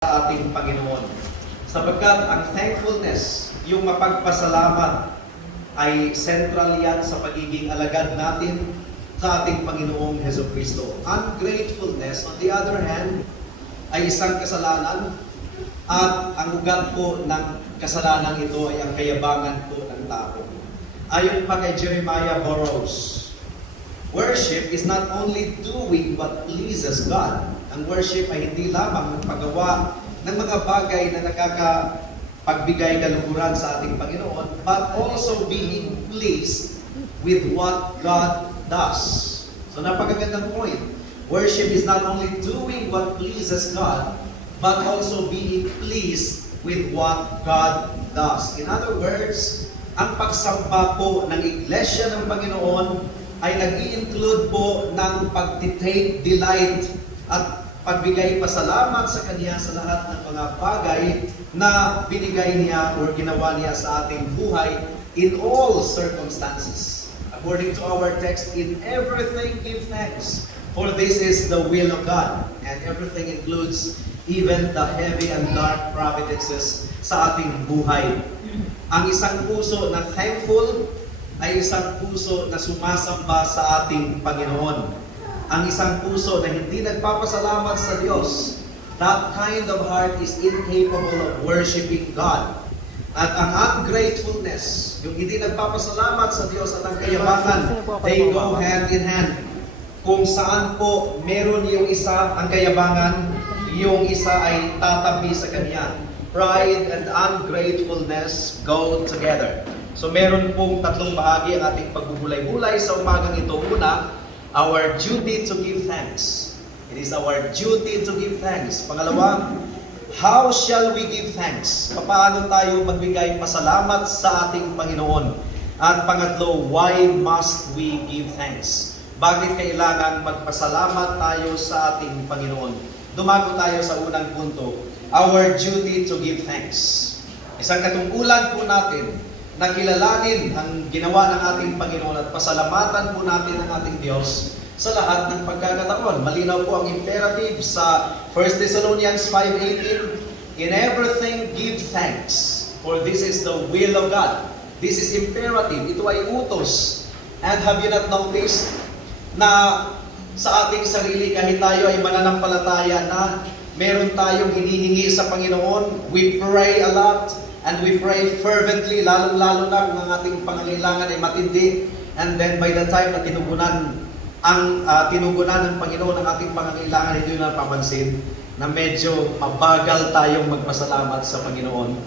sa ating Panginoon. Sapagkat ang thankfulness, yung mapagpasalamat, ay central yan sa pagiging alagad natin sa ating Panginoong Jesucristo. Ungratefulness, on the other hand, ay isang kasalanan at ang ugat po ng kasalanan ito ay ang kayabangan po ng tao. Ayon pa kay Jeremiah Burroughs, worship is not only doing what pleases God. Ang worship ay hindi lamang ang paggawa ng mga bagay na nakakapagbigay kaluhuran sa ating Panginoon, but also being pleased with what God does. So napakagandang point. Worship is not only doing what pleases God, but also being pleased with what God does. In other words, ang pagsamba po ng Iglesia ng Panginoon ay nag-i-include po ng pag-take delight at pagbigay pasalamat sa Kanya sa lahat ng mga bagay na binigay niya o ginawa niya sa ating buhay in all circumstances. According to our text, in everything give thanks, for this is the will of God. And everything includes even the heavy and dark providences sa ating buhay. Ang isang puso na thankful ay isang puso na sumasamba sa ating Panginoon. Ang isang puso na hindi nagpapasalamat sa Diyos, that kind of heart is incapable of worshiping God. At ang ungratefulness, yung hindi nagpapasalamat sa Diyos at ang kayabangan, they go hand in hand. Kung saan po meron yung isa ang kayabangan, yung isa ay tatabi sa Kanya. Pride and ungratefulness go together. So meron pong tatlong bahagi ang ating pagbubulay-bulay sa umagang ito. Una, our duty to give thanks. It is our duty to give thanks. Pangalawa, how shall we give thanks? Paano tayo magbigay pasalamat sa ating Panginoon? At pangatlo, why must we give thanks? Bakit kailangan magpasalamat tayo sa ating Panginoon? Dumago tayo sa unang punto, our duty to give thanks. Isang katungkulan po natin na kilalanin ang ginawa ng ating Panginoon at pasalamatan po natin ang ating Diyos sa lahat ng pagkakataon. Malinaw po ang imperative sa 1 Thessalonians 5:18, in everything give thanks, for this is the will of God. This is imperative. Ito ay utos. And have you not noticed na sa ating sarili, kahit tayo ay mananampalataya na meron tayong hinihingi sa Panginoon, we pray a lot, and we pray fervently, lalong-lalo na kung ang ating pangangailangan ay matindi. And then by the time na tinugunan ng Panginoon ang ating pangangailangan, hindi na napapansin na medyo mabagal tayong magpasalamat sa Panginoon.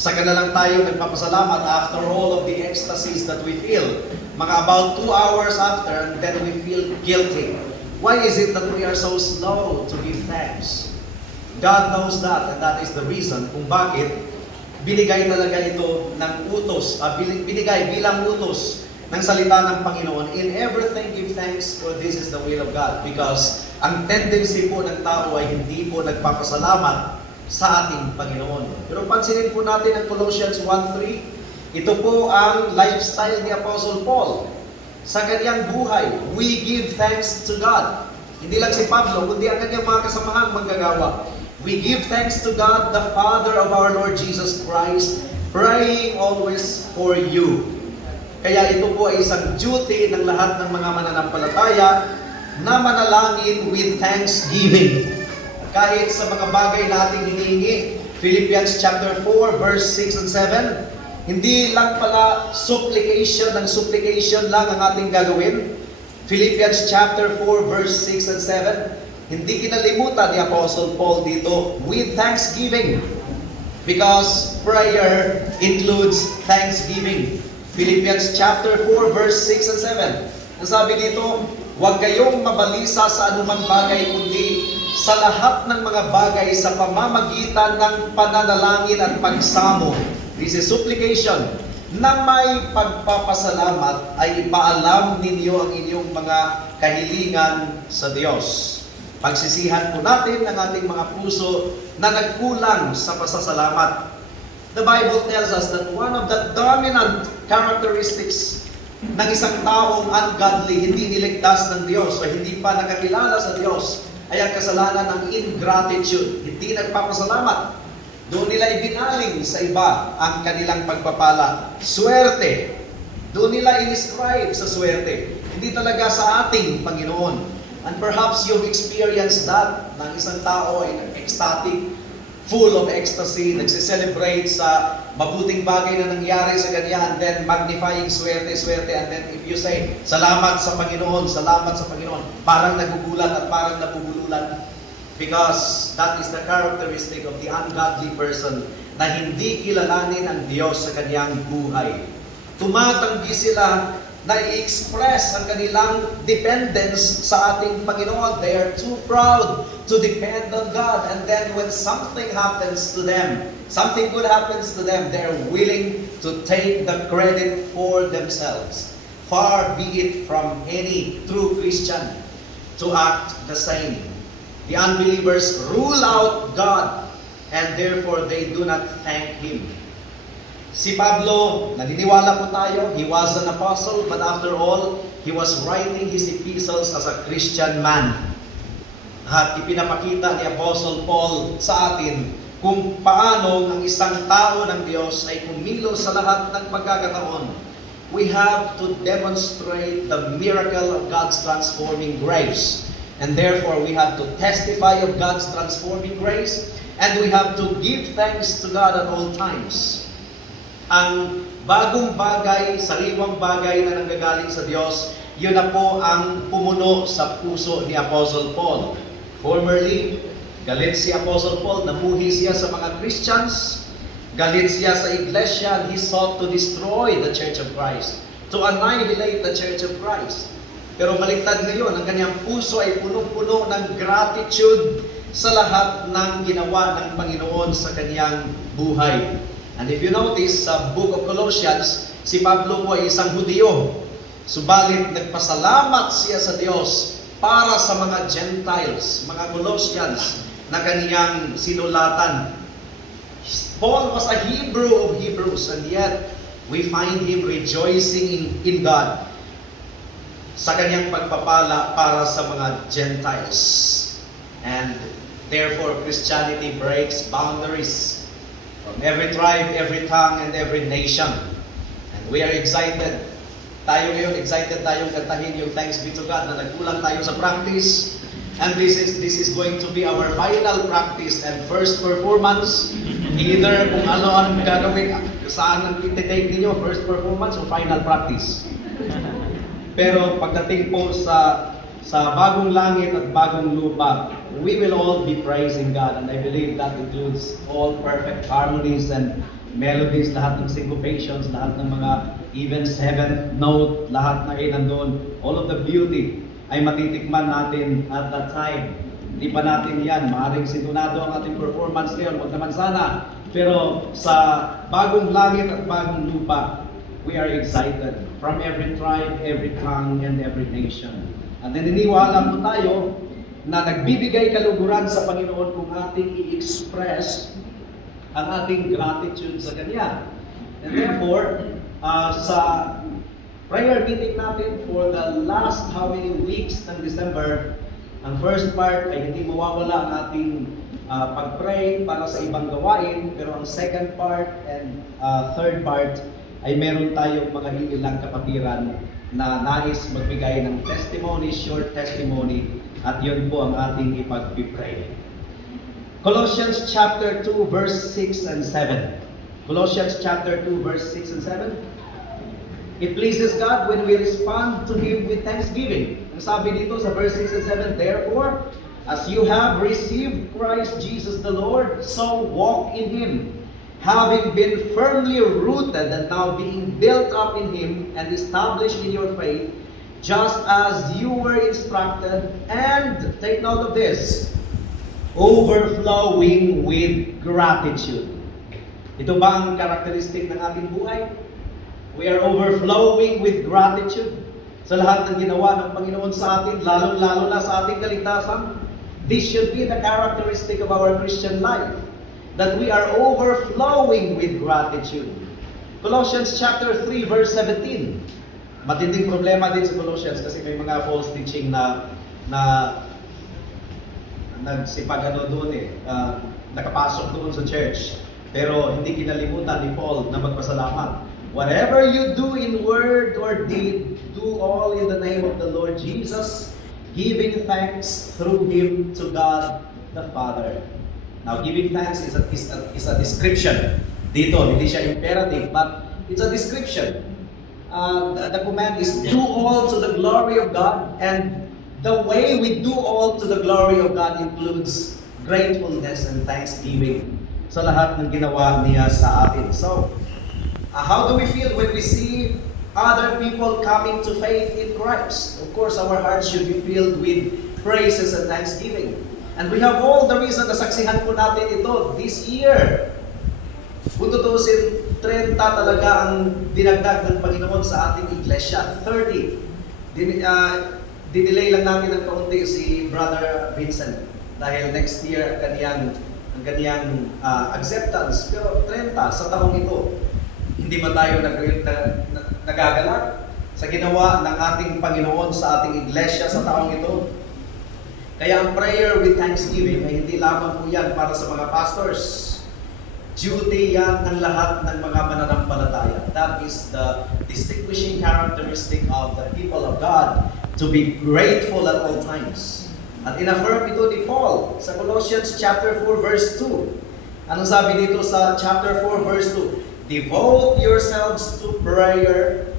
Saka na lang tayo nagpapasalamat after all of the ecstasies that we feel. Mga about 2 hours after, and then we feel guilty. Why is it that we are so slow to give thanks? God knows that, and that is the reason kung bakit binigay talaga ito ng utos, binigay bilang utos ng salita ng Panginoon. In everything give thanks, for this is the will of God. Because ang tendency po ng tao ay hindi po nagpapasalamat sa ating Panginoon. Pero pansinin po natin ang Colossians 1:3. Ito po ang lifestyle ni Apostle Paul. Sa kanyang buhay, we give thanks to God. Hindi lang si Pablo, kundi ang kanyang mga kasamahang manggagawa. We give thanks to God, the Father of our Lord Jesus Christ, praying always for you. Kaya ito po ay isang duty ng lahat ng mga mananampalataya na manalangin with thanksgiving. Kahit sa mga bagay na ating hinihingi, Philippians chapter 4, verse 6 and 7, hindi lang pala supplication lang ang ating gagawin. Philippians chapter 4, verse 6 and 7, hindi kinalimutan ni Apostle Paul dito with thanksgiving. Because prayer includes thanksgiving. Philippians chapter 4, verse 6 and 7. Ang sabi dito, huwag kayong mabalisa sa anumang bagay, kundi sa lahat ng mga bagay sa pamamagitan ng pananalangin at pagsamo. This is supplication. Na may pagpapasalamat ay ipaalam ninyo ang inyong mga kahilingan sa Diyos. Pagsisihan po natin ang ating mga puso na nagkulang sa pasasalamat. The Bible tells us that one of the dominant characteristics ng isang taong ungodly, hindi niligtas ng Diyos o hindi pa nakakilala sa Diyos, ay ang kasalanan ng ingratitude, hindi nagpapasalamat. Doon nila ibinaling sa iba ang kanilang pagpapala. Swerte, doon nila iniscribe sa swerte, hindi talaga sa ating Panginoon. And perhaps you've experienced that, na isang tao ay ecstatic, full of ecstasy, nagsiselebrate sa mabuting bagay na nangyari sa kanya, and then magnifying swerte, and then if you say, salamat sa Panginoon, parang nagugulat at parang nabubululan. Because that is the characteristic of the ungodly person, na hindi kilalanin ang Diyos sa kanyang buhay. Tumatanggi sila na i-express ang kanilang dependence sa ating Panginoon. They are too proud to depend on God. And then when something happens to them, something good happens to them, they are willing to take the credit for themselves. Far be it from any true Christian to act the same. The unbelievers rule out God, and therefore they do not thank Him. Si Pablo, naniniwala po tayo, he was an apostle, but after all, he was writing his epistles as a Christian man. At ipinapakita ni Apostle Paul sa atin kung paano ang isang tao ng Diyos ay kumilos sa lahat ng pagkakataon. We have to demonstrate the miracle of God's transforming grace. And therefore, we have to testify of God's transforming grace, and we have to give thanks to God at all times. Ang bagong bagay, sariwang bagay na nanggagaling sa Diyos, yun na po ang pumuno sa puso ni Apostle Paul. Formerly, galit si Apostle Paul, namuhi siya sa mga Christians, galit siya sa iglesia, and he sought to destroy the Church of Christ, to annihilate the Church of Christ. Pero baliktad ngayon, ang kanyang puso ay punong-puno ng gratitude sa lahat ng ginawa ng Panginoon sa kanyang buhay. And if you notice, sa book of Colossians, si Pablo po ay isang Hudyo. Subalit, nagpasalamat siya sa Diyos para sa mga Gentiles, mga Colossians, na kaniyang sinulatan. Paul was a Hebrew of Hebrews, and yet, we find him rejoicing in God sa kanyang pagpapala para sa mga Gentiles. And therefore, Christianity breaks boundaries from every tribe, every tongue, and every nation. And we are excited. Tayo ngayon, excited tayong kantahin yung thanks be to God na nagkulang tayo sa practice. And this is going to be our final practice and first performance. Either kung ano ang gagawin, saan ang iti-take ninyo, first performance or final practice. Pero pagdating po sa bagong langit at bagong lupa, we will all be praising God, and I believe that includes all perfect harmonies and melodies, lahat ng syncopations, lahat ng mga even seventh note, lahat na nandun, all of the beauty ay matitikman natin at that time. Hindi pa natin yan, maaaring sintunado ang ating performance ngayon, wag naman sana. Pero sa bagong langit at bagong lupa, we are excited from every tribe, every tongue, and every nation. At naniniwala po tayo na nagbibigay kaluguran sa Panginoon kung ating i-express ang ating gratitude sa Kanya. And therefore, sa prayer meeting natin for the last how many weeks ng December, ang first part ay hindi mawawala ang ating pag-pray para sa ibang gawain, pero ang second part and third part ay meron tayong mga ilang kapatiran na nais magbigay ng testimony, short testimony, at yun po ang ating ipag-pray. Colossians chapter 2 verse 6 and 7. Colossians chapter 2 verse 6 and 7. It pleases God when we respond to Him with thanksgiving. Ang sabi dito sa verse 6 and 7, therefore, as you have received Christ Jesus the Lord, so walk in Him, having been firmly rooted and now being built up in Him and established in your faith, just as you were instructed, and take note of this, overflowing with gratitude. Ito ba ang karakteristik ng ating buhay? We are overflowing with gratitude sa lahat ng ginawa ng Panginoon sa atin, lalong-lalo na sa ating kaligtasan. This should be the characteristic of our Christian life, that we are overflowing with gratitude. Colossians chapter 3 verse 17. Matinding problema din sa Colossians kasi may mga false teaching na nagsipag doon nakapasok doon sa church. Pero hindi kinalimutan ni Paul na magpasalamat. Whatever you do in word or deed, do all in the name of the Lord Jesus, giving thanks through Him to God the Father. Now, giving thanks is a description. Dito, hindi siya imperative, but it's a description. The command is do all to the glory of God, and the way we do all to the glory of God includes gratefulness and thanksgiving sa lahat ng ginawa niya sa atin. So, how do we feel when we see other people coming to faith in Christ? Of course, our hearts should be filled with praises and thanksgiving. And we have all the reason na saksihan po natin ito this year. Kung tutusin, 30 talaga ang dinagdag ng Panginoon sa ating iglesia. 30. Dinelay lang natin ng kaunti si Brother Vincent dahil next year ang kaniyang acceptance. Pero 30 sa taong ito, hindi ba tayo nagagalak sa ginawa ng ating Panginoon sa ating iglesia sa taong ito? Kaya ang prayer with thanksgiving ay hindi lamang po yan para sa mga pastors. Duty yan ng lahat ng mga mananampalataya. That is the distinguishing characteristic of the people of God, to be grateful at all times. At in-affirm ito ni Paul sa Colossians chapter 4 verse 2. Anong sabi dito sa chapter 4 verse 2? Devote yourselves to prayer.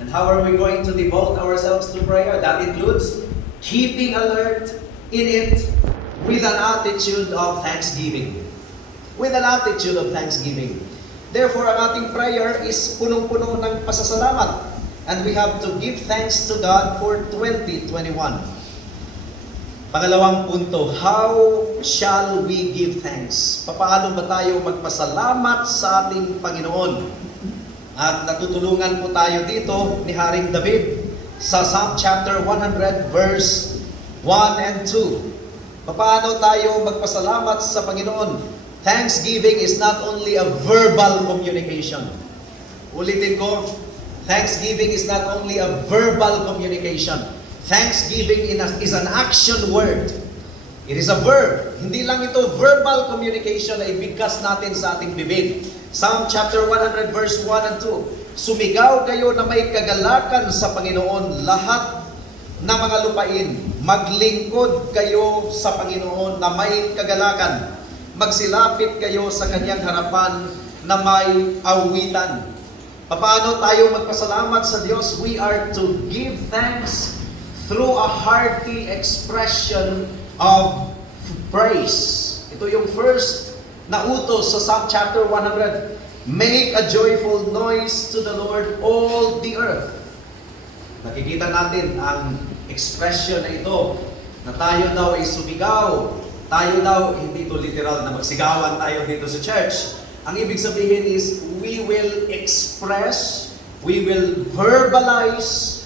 And how are we going to devote ourselves to prayer? That includes keeping alert in it with an attitude of thanksgiving. With an attitude of thanksgiving. Therefore, ang ating prayer is punong-puno ng pasasalamat. And we have to give thanks to God for 2021. Pangalawang punto, how shall we give thanks? Paano ba tayo magpasalamat sa ating Panginoon? At natutulungan po tayo dito ni Haring David sa Psalm chapter 100 verse 1 and 2. Paano tayo magpasalamat sa Panginoon? Thanksgiving is not only a verbal communication. Ulitin ko, thanksgiving is not only a verbal communication. Thanksgiving is an action word. It is a verb. Hindi lang ito verbal communication na ibigkas natin sa ating bibig. Psalm chapter 100 verse 1 and 2. Sumigaw kayo na may kagalakan sa Panginoon, lahat na mga lupain. Maglingkod kayo sa Panginoon na may kagalakan. Magsilapit kayo sa kanyang harapan na may awitan. Paano tayo magpasalamat sa Diyos? We are to give thanks through a hearty expression of praise. Ito yung first na utos sa Psalm chapter 100. Make a joyful noise to the Lord, all the earth. Nakikita natin ang expression na ito, na tayo daw ay sumigaw. Tayo daw, hindi ito literal na magsigawan tayo dito sa church. Ang ibig sabihin is, we will express, we will verbalize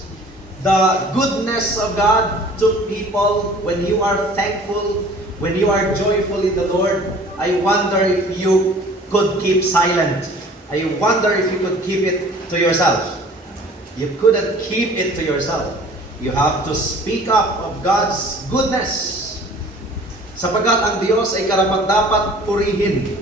the goodness of God to people. When you are thankful, when you are joyful in the Lord, I wonder if you could keep silent. I wonder if you could keep it to yourself. You couldn't keep it to yourself. You have to speak up of God's goodness. Sapagkat ang Diyos ay karapat-dapat purihin.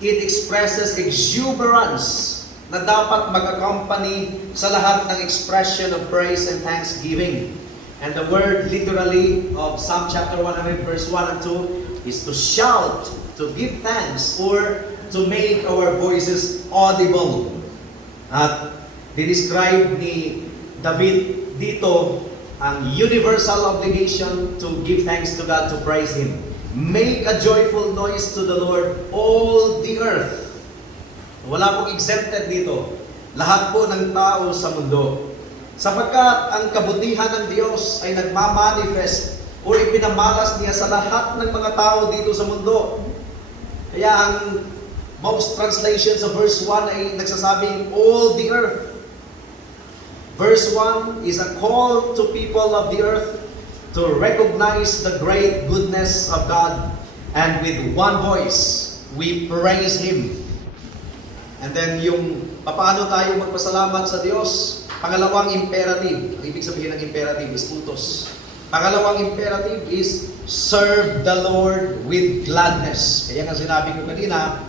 It expresses exuberance na dapat mag-accompany sa lahat ng expression of praise and thanksgiving. And the word literally of Psalm chapter 100 verse 1 and 2 is to shout, to give thanks, or to make our voices audible. At dinescribe ni David dito ang universal obligation to give thanks to God, to praise Him. Make a joyful noise to the Lord, all the earth. Wala pong exempted dito. Lahat po ng tao sa mundo. Sapagkat ang kabutihan ng Diyos ay nagmamanifest o ipinamalas niya sa lahat ng mga tao dito sa mundo. Kaya ang most translations of verse 1 ay nagsasabing, all the earth. Verse 1 is a call to people of the earth to recognize the great goodness of God, and with one voice, we praise Him. And then yung paano tayo magpasalamat sa Diyos, pangalawang imperative. Ang ibig sabihin ng imperative is utos. Pangalawang imperative is serve the Lord with gladness. Kaya nga sinabi ko kanina,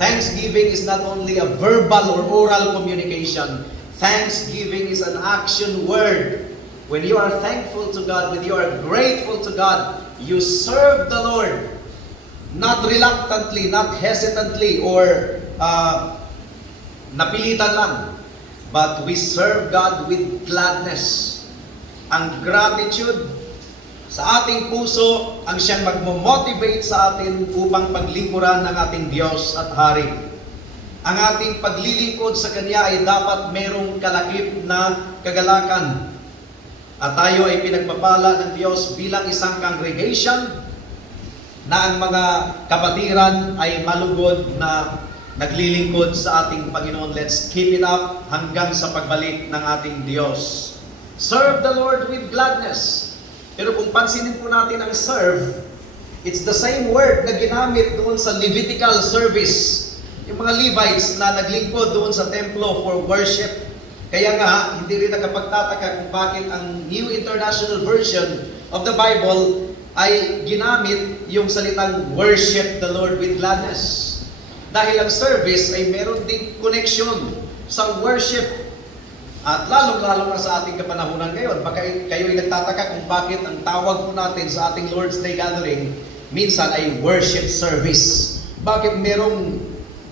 thanksgiving is not only a verbal or oral communication. Thanksgiving is an action word. When you are thankful to God, when you are grateful to God, you serve the Lord. Not reluctantly, not hesitantly, or napilitan lang. But we serve God with gladness. Ang gratitude sa ating puso ang siyang magmo-motivate sa atin upang paglingkuran ng ating Diyos at Hari. Ang ating paglilingkod sa Kanya ay dapat merong kalakip na kagalakan. At tayo ay pinagpapala ng Diyos bilang isang congregation na ang mga kapatiran ay malugod na naglilingkod sa ating Panginoon. Let's keep it up hanggang sa pagbalik ng ating Diyos. Serve the Lord with gladness. Pero kung pansinin po natin ang serve, it's the same word na ginamit doon sa Levitical service. Yung mga Levites na naglingkod doon sa templo for worship. Kaya nga, hindi rin nakapagtataka kung bakit ang New International Version of the Bible ay ginamit yung salitang worship the Lord with gladness. Dahil ang service ay meron ding connection sa worship. At lalong-lalo na sa ating kapanahunan ngayon, baka kayo ay nagtataka kung bakit ang tawag po natin sa ating Lord's Day gathering minsan ay worship service. Bakit merong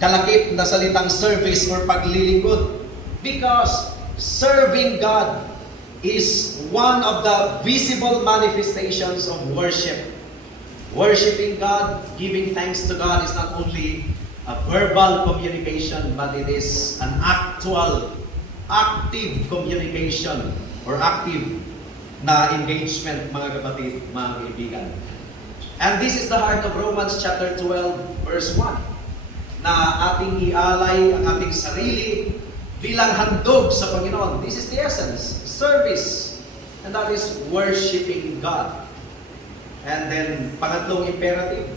kalakip na salitang service or paglilingkod? Because serving God is one of the visible manifestations of worship. Worshiping God, giving thanks to God is not only a verbal communication, but it is an active communication or active na engagement, mga kapatid, mga kaibigan. And this is the heart of Romans chapter 12 verse 1 na ating ialay ang ating sarili bilang handog sa Panginoon. This is the essence, service, and that is worshiping God. And then pangatlong imperative,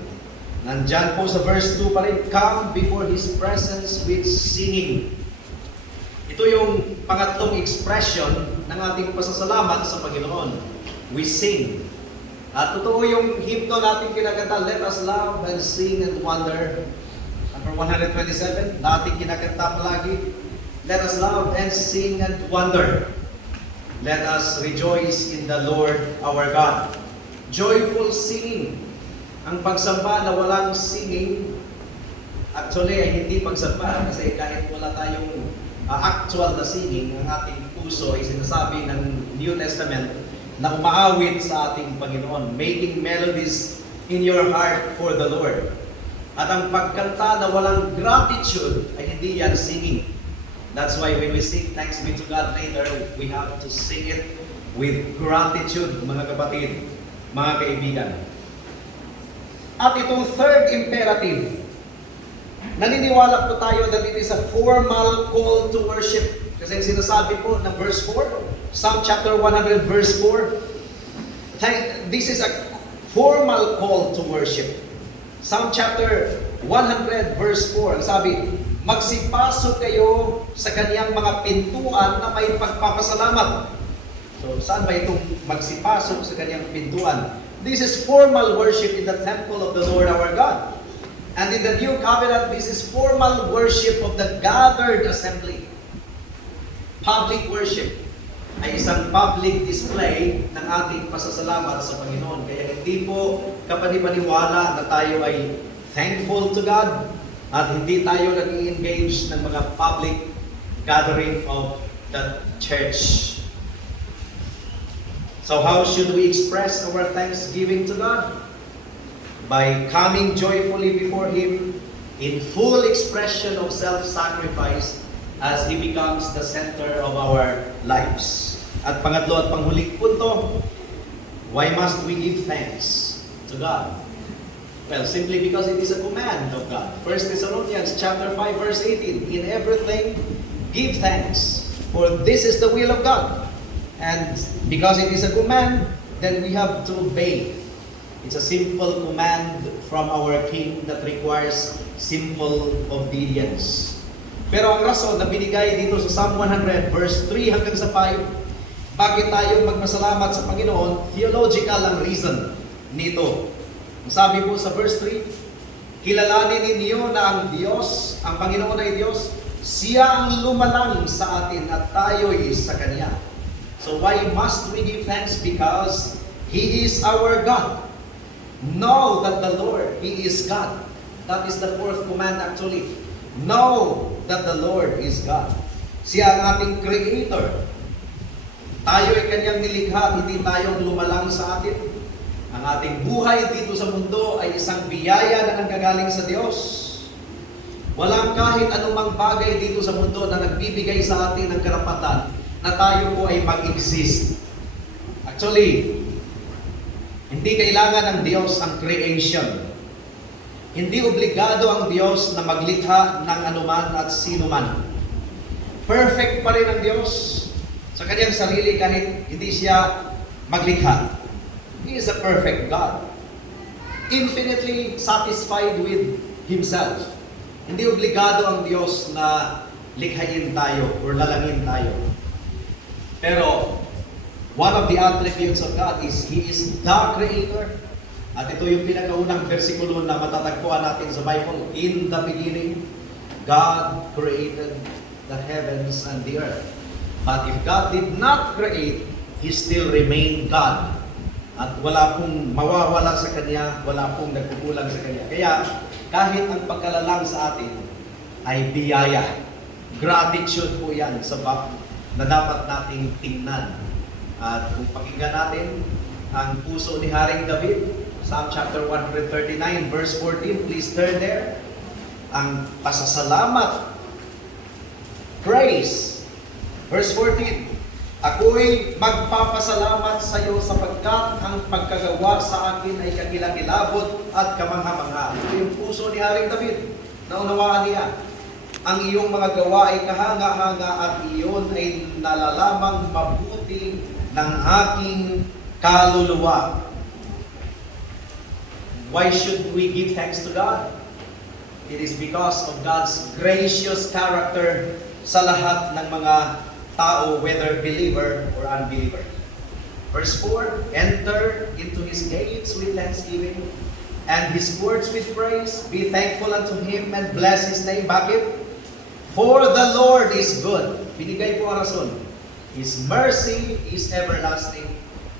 nandyan po sa verse 2 pa rin, come before His presence with singing. Ito yung pangatlong expression ng ating pasasalamat sa Panginoon. We sing. At totoo yung hymno natin kinakanta, let us love and sing and wonder. Number 127, na ating kinakanta palagi, let us love and sing and wonder. Let us rejoice in the Lord our God. Joyful singing. Ang pagsamba na walang singing, actually ay hindi pagsamba kasi kahit wala tayong actual na singing, ang ating puso ay sinasabi ng New Testament na umaawit sa ating Panginoon, making melodies in your heart for the Lord. At ang pagkanta na walang gratitude ay hindi yan singing. That's why when we sing thanks be to God later, we have to sing it with gratitude, mga kapatid, mga kaibigan. At itong third imperative, naniniwala po tayo that it is a formal call to worship. Kasi sinasabi po na verse 4, Psalm chapter 100 verse 4, this is a formal call to worship. Psalm chapter 100 verse 4, ang sabi, magsipasok kayo sa kaniyang mga pintuan na may pagpapasalamat. So, saan ba itong magsipasok sa kaniyang pintuan? This is formal worship in the temple of the Lord our God. And in the New Covenant, this is formal worship of the gathered assembly. Public worship ay isang public display ng ating pasasalamat sa Panginoon. Kaya hindi po kapanipaniwala na tayo ay thankful to God at hindi tayo nag-engage ng mga public gathering of the church. So how should we express our thanksgiving to God? By coming joyfully before Him in full expression of self-sacrifice as He becomes the center of our lives. At pangatlo at panghuling punto, why must we give thanks to God? Well, simply because it is a command of God. 1 Thessalonians chapter 5 verse 18, in everything give thanks, for this is the will of God. And because it is a command, then we have to obey. It's a simple command from our King that requires simple obedience. Pero ang rason na binigay dito sa Psalm 100 verse 3 hanggang sa 5, Bakit tayo magpasalamat sa Panginoon? Theological ang reason nito. Sabi po sa verse 3, kilalanin ninyo na ang Diyos, ang Panginoon ay Diyos, siya ang lumalang sa atin at tayo'y sa Kanya. So why must we give thanks? Because He is our God. Know that the Lord, He is God. That is the fourth command actually. Know that the Lord is God. Siya ang ating Creator. Tayo'y Kanyang nilikha, hindi tayong lumalang sa atin. Ang ating buhay dito sa mundo ay isang biyaya na nanggagaling sa Diyos. Walang kahit anumang bagay dito sa mundo na nagbibigay sa atin ng karapatan na tayo po ay mag-exist. Actually, hindi kailangan ng Diyos ang creation. Hindi obligado ang Diyos na maglikha ng anuman at sino man. Perfect pa rin ang Diyos sa Kanyang sarili kahit hindi siya maglikha. He is a perfect God. Infinitely satisfied with Himself. Hindi obligado ang Diyos na likhain tayo or lalangin tayo. Pero, one of the attributes of God is He is the Creator. At ito yung pinakaunang versikulo na matatagpuan natin sa Bible. In the beginning, God created the heavens and the earth. But if God did not create, He still remained God. At wala pong mawawala sa Kanya, wala pong nagkukulang sa Kanya. Kaya, kahit ang pagkalalang sa atin ay biyaya. Gratitude po yan sa na dapat nating tingnan. At kung pakinggan natin ang puso ni Haring David, Psalm chapter 139, verse 14, please turn there. Ang pasasalamat, praise. Verse 14, ako'y magpapasalamat sa iyo sapagkat ang pagkagawa sa akin ay kakilakilabot at kamangha-mangha. Ito yung puso ni Haring David. Naunawaan niya. Ang iyong mga gawa ay kahanga-hanga at iyon ay nalalamang mabuti ng aking kaluluwa. Why should we give thanks to God? It is because of God's gracious character sa lahat ng mga tao, whether believer or unbeliever. Verse 4, enter into His gates with thanksgiving and His courts with praise. Be thankful unto Him and bless His name. Bakit? For the Lord is good. Binigay po ang rason. His mercy is everlasting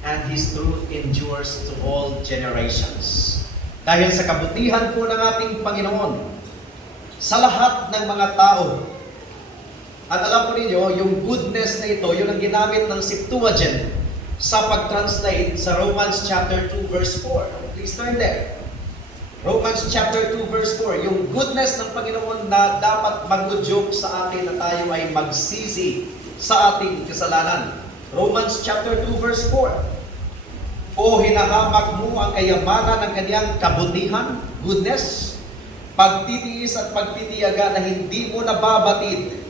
and His truth endures to all generations. Dahil sa kabutihan po ng ating Panginoon, sa lahat ng mga tao, at alam po ninyo, yung goodness na ito, yun ang ginamit ng Septuagint sa pag-translate sa Romans chapter 2 verse 4. Please turn there. Romans chapter 2 verse 4. Yung goodness ng Panginoon na dapat mag-udyok sa atin na tayo ay magsisi sa ating kasalanan. Romans chapter 2 verse 4. O hinahamak mo ang kayamanan ng Kanyang kabutihan, goodness, pagtitiis at pagtitiyaga na hindi mo nababatid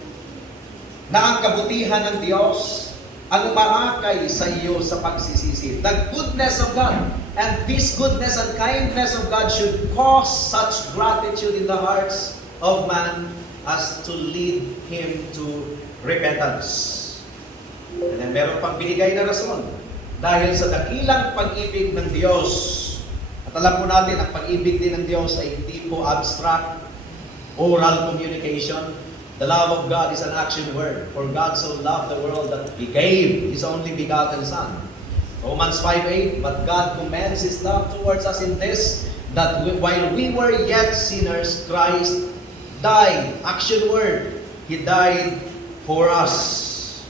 na ang kabutihan ng Diyos ang umaakay sa iyo sa pagsisisi. The goodness of God and this goodness and kindness of God should cause such gratitude in the hearts of man as to lead him to repentance. And then meron pang binigay na rason. Dahil sa dakilang pag-ibig ng Diyos, at alam po natin, ang pag-ibig din ng Diyos ay hindi po abstract, oral communication. The love of God is an action word. For God so loved the world that He gave His only begotten Son. Romans 5:8, but God commends His love towards us in this, that while we were yet sinners, Christ died. Action word. He died for us.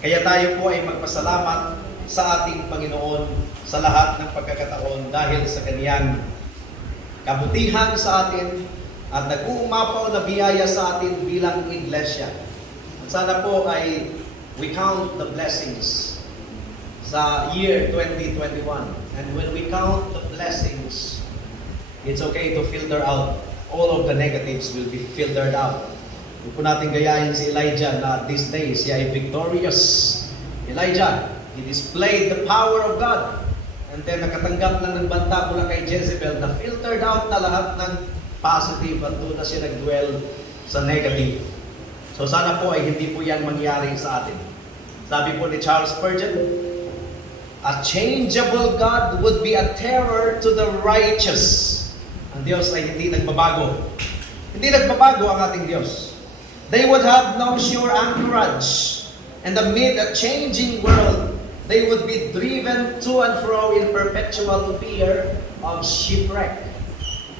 Kaya tayo po ay magpasalamat sa ating Panginoon sa lahat ng pagkakataon dahil sa Kaniyang kabutihan sa atin at nag-uumapaw na biyaya sa atin bilang iglesia. At sana po ay we count the blessings sa year 2021. And when we count the blessings, it's okay to filter out. All of the negatives will be filtered out. Huwag po natin gayahin si Elijah na this day siya ay victorious. Elijah, he displayed the power of God. And then nakatanggap lang ng banta mula kay Jezebel na filtered out na lahat ng positive at doon na siya nag-dwell sa negative. So sana po ay hindi po yan mangyari sa atin. Sabi po ni Charles Spurgeon, a changeable God would be a terror to the righteous. Ang Diyos ay hindi nagbabago. Hindi nagbabago ang ating Diyos. They would have no sure anchorage. And amid a changing world, they would be driven to and fro in perpetual fear of shipwreck.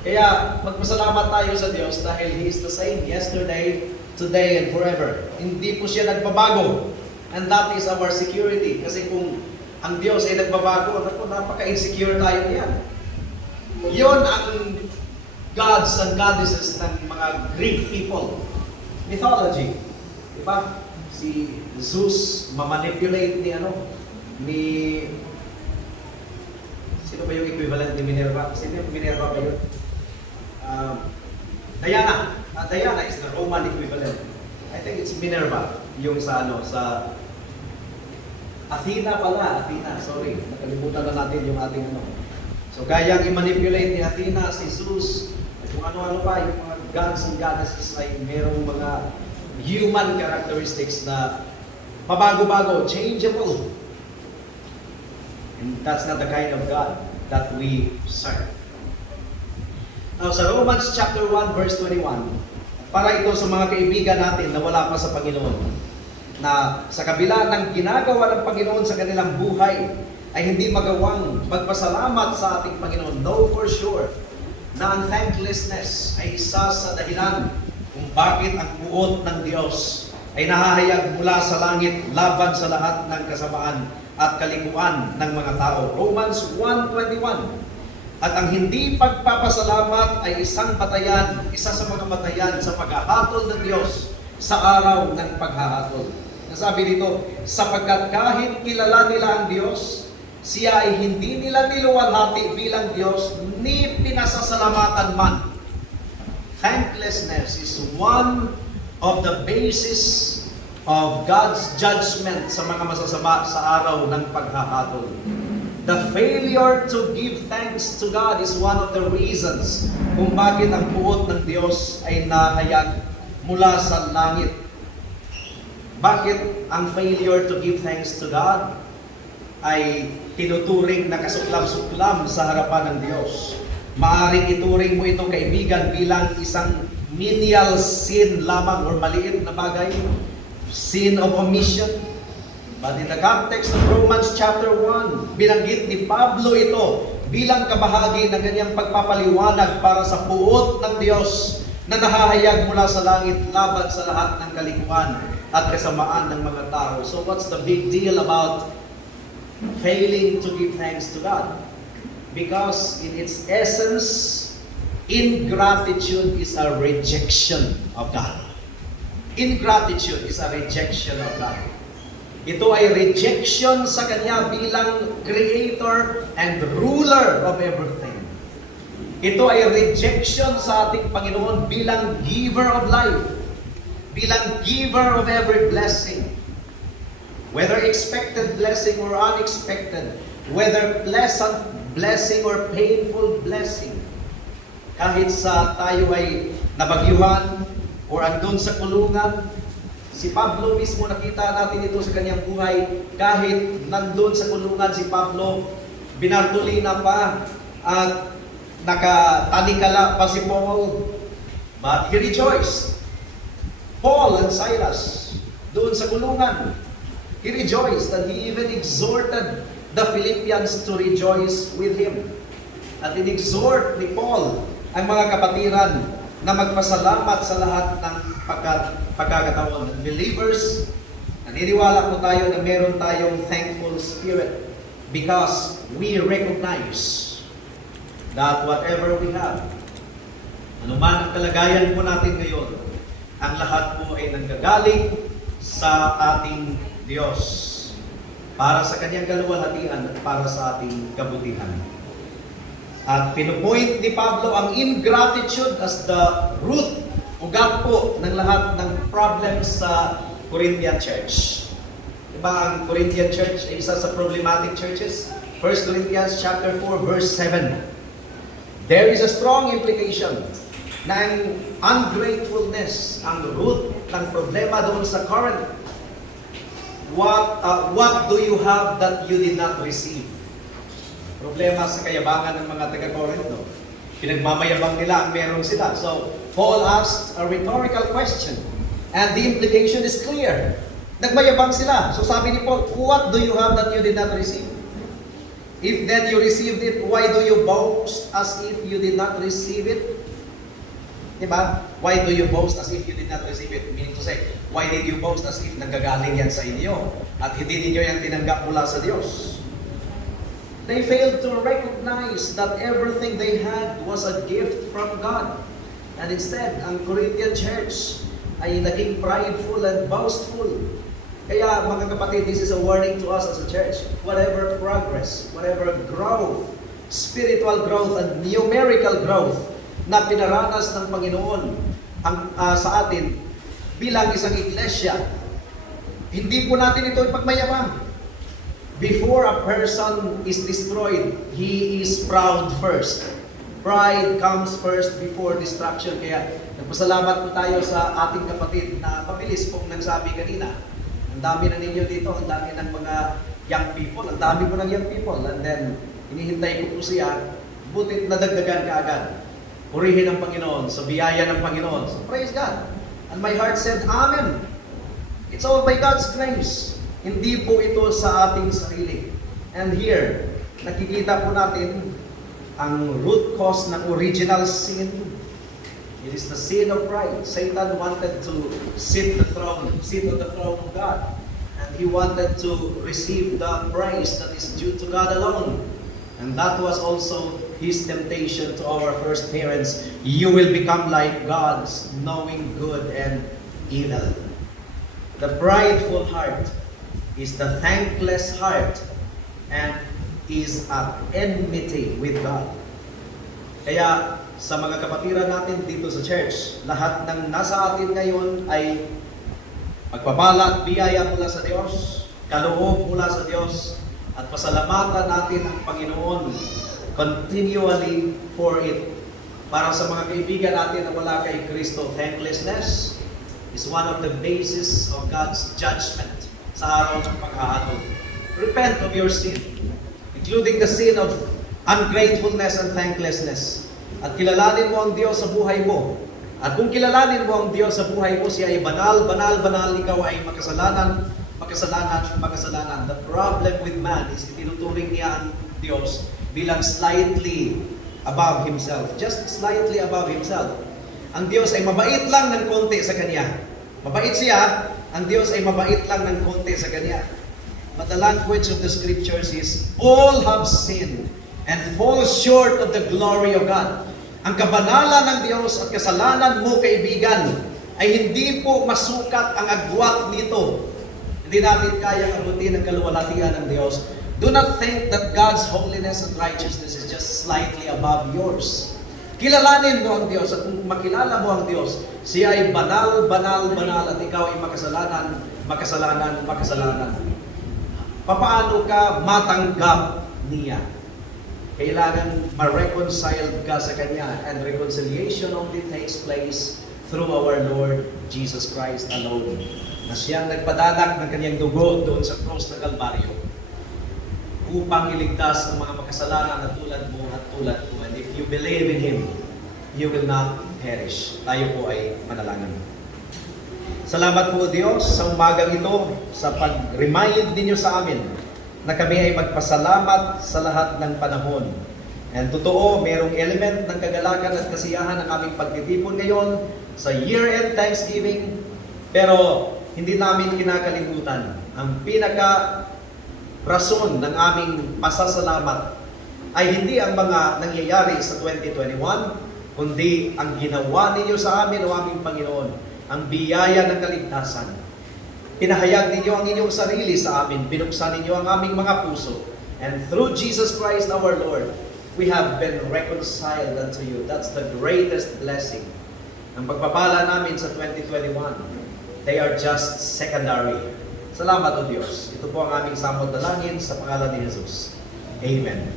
Kaya magpasalamat tayo sa Diyos dahil He is the same yesterday, today, and forever. Hindi po siya nagbabago. And that is our security. Kasi kung ang Diyos ay nagbabago, napaka-insecure tayo niyan. Yun ang gods and goddesses ng mga Greek people. Mythology. Diba? Si Zeus, mamanipulate ni sino ba yung equivalent ni Minerva? Sino yung Minerva ba yun? Diana. Diana is the Roman equivalent. I think it's Minerva. Yung sa Athena pala. Athena, sorry. Nakalimutan na natin yung ating So, gayang i-manipulate ni Athena, si Zeus, at kung ano-ano pa, yung mga gods and goddesses ay merong mga human characteristics na pabago-bago, changeable. And that's not the kind of God that we serve. Now, sa Romans chapter 1, verse 21, para ito sa mga kaibigan natin na wala pa sa Panginoon, na sa kabila ng ginagawa ng Panginoon sa kanilang buhay, ay hindi magawang magpasalamat sa ating Panginoon. Know for sure na ang thanklessness ay isa sa dahilan kung bakit ang puot ng Diyos ay nahahayag mula sa langit laban sa lahat ng kasamaan at kalikuan ng mga tao. Romans 1:21. At ang hindi pagpapasalamat ay isang batayan, isa sa mga batayan sa paghahatol ng Diyos sa araw ng paghahatol. Nasabi dito, sapagkat kahit kilala nila ang Diyos, siya ay hindi nila niluwalhati bilang Diyos, ni pinasasalamatan man. Thanklessness is one of the basis of God's judgment sa mga masasama sa araw ng paghahatol. The failure to give thanks to God is one of the reasons kung bakit ang puot ng Diyos ay nahayag mula sa langit. Bakit ang failure to give thanks to God ay tinuturing na kasuklam-suklam sa harapan ng Diyos? Maaring ituring mo ito, kaibigan, bilang isang menial sin lamang or maliit na bagay, sin of omission. But in the context of Romans chapter 1, binanggit ni Pablo ito bilang kabahagi ng kanyang pagpapaliwanag para sa puot ng Diyos na nahahayag mula sa langit laban sa lahat ng kalikuan at kasamaan ng mga tao. So what's the big deal about failing to give thanks to God? Because in its essence, ingratitude is a rejection of God. Ingratitude is a rejection of God. Ito ay rejection sa Kanya bilang Creator and Ruler of everything. Ito ay rejection sa ating Panginoon bilang Giver of life, bilang Giver of every blessing. Whether expected blessing or unexpected, whether pleasant blessing or painful blessing, kahit sa tayo ay nabagyuhan or andun sa kulungan, si Pablo mismo, nakita natin ito sa kanyang buhay, kahit nandun sa kulungan si Pablo, binartulina pa at nakatanikala pa si Paul, but he rejoiced. Paul and Silas, doon sa kulungan, he rejoiced, and he even exhorted the Philippians to rejoice with him. At in-exhort ni Paul ang mga kapatiran na magpasalamat sa lahat ng pagkakataon. Believers, naniniwala po tayo na meron tayong thankful spirit because we recognize that whatever we have, anuman ang kalagayan po natin ngayon, ang lahat po ay nanggagaling sa ating Diyos para sa kanyang kaluwalhatian at para sa ating kabutihan. At pinupoint ni Pablo ang ingratitude as the root, ugat po ng lahat ng problems sa Corinthian church. Diba ang Corinthian church ay isa sa problematic churches? 1 Corinthians chapter 4 verse 7. There is a strong implication ng ungratefulness ang root ng problema doon sa Corinth. what do you have that you did not receive? Problema sa kayabangan ng mga taga-Corinto. Pinagmamayabang nila ang meron sila. So, Paul asked a rhetorical question. And the implication is clear. Nagmayabang sila. So sabi ni Paul, what do you have that you did not receive? If then you received it, why do you boast as if you did not receive it? Diba? Why do you boast as if you did not receive it? Meaning to say, why did you boast as if nanggagaling yan sa inyo at hindi ninyo yan tinanggap mula sa Diyos? They failed to recognize that everything they had was a gift from God. And instead, ang Corinthian church ay naging prideful and boastful. Kaya mga kapatid, this is a warning to us as a church. Whatever progress, whatever growth, spiritual growth and numerical growth na pinaranas ng Panginoon sa atin bilang isang iglesia, hindi po natin ito ipagmayabang. Before a person is destroyed, he is proud first. Pride comes first before destruction. Kaya nagpasalamat po tayo sa ating kapatid na mabilis pong nagsabi kanina. Ang dami na ninyo dito, ang dami ng mga young people, ang dami po ng young people. And then, hinihintay ko po siya, butit nadagdagan ka agad. Purihin ang Panginoon, sa biyaya ng Panginoon. So praise God. And my heart said, Amen. It's all by God's grace. Hindi po ito sa ating sarili. And here, nakikita po natin ang root cause ng original sin. It is the sin of pride. Satan wanted to sit on the throne of God. And he wanted to receive the praise that is due to God alone. And that was also his temptation to our first parents. You will become like gods, knowing good and evil. The prideful heart is the thankless heart and is at enmity with God. Kaya sa mga kapatiran natin dito sa church, lahat ng nasa atin ngayon ay pagpapala at biyaya mula sa Diyos, kaloob mula sa Diyos, at pasalamatan natin ang Panginoon continually for it. Para sa mga kaibigan natin na wala kay Kristo, thanklessness is one of the basis of God's judgment sa araw ng paghahatol. Repent of your sin, including the sin of ungratefulness and thanklessness. At kilalanin mo ang Diyos sa buhay mo. At kung kilalanin mo ang Diyos sa buhay mo, siya ay banal, banal, banal, ikaw ay makasalanan, makasalanan, makasalanan. The problem with man is itinuturing niya ang Diyos bilang slightly above himself. Just slightly above himself. Ang Diyos ay mabait lang ng konti sa Kanya. Mabait siya, ang Diyos ay mabait lang ng konti sa Kanya. But the language of the scriptures is, all have sinned and fall short of the glory of God. Ang kabanalan ng Diyos at kasalanan mo, kaibigan, ay hindi po masukat ang agwat nito. Hindi natin kayang abutin ang kaluwalhatian ng Diyos. Do not think that God's holiness and righteousness is just slightly above yours. Kilalanin mo ang Diyos, at kung makilala mo ang Diyos, siya ay banal, banal, banal, at ikaw ay makasalanan, makasalanan, makasalanan. Paano ka matanggap niya? Kailangan ma-reconcile ka sa Kanya, and reconciliation only takes place through our Lord Jesus Christ alone. Na siyang nagpadanak ng Kanyang dugo doon sa cross ng Kalbaryo upang iligtas ang mga makasalanan na tulad mo at tulad ko. And if you believe in Him, you will not perish. Tayo po ay manalangin. Salamat po Diyos sa umagang ito, sa pag-remind ninyo sa amin na kami ay magpasalamat sa lahat ng panahon. And totoo, mayroong element ng kagalakan at kasiyahan ng aming pagtitipon ngayon sa year-end Thanksgiving, pero hindi namin kinakalimutan ang rason ng aming pasasalamat ay hindi ang mga nangyayari sa 2021, kundi ang ginawa ninyo sa amin o aming Panginoon, ang biyaya ng kaligtasan. Pinahayag ninyo ang inyong sarili sa amin, binuksan ninyo ang aming mga puso, and through Jesus Christ our Lord, we have been reconciled unto you. That's the greatest blessing. Ang pagpapala namin sa 2021, they are just secondary. Salamat o Diyos. Ito po ang aming samot dalangin sa pangalan ni Jesus. Amen.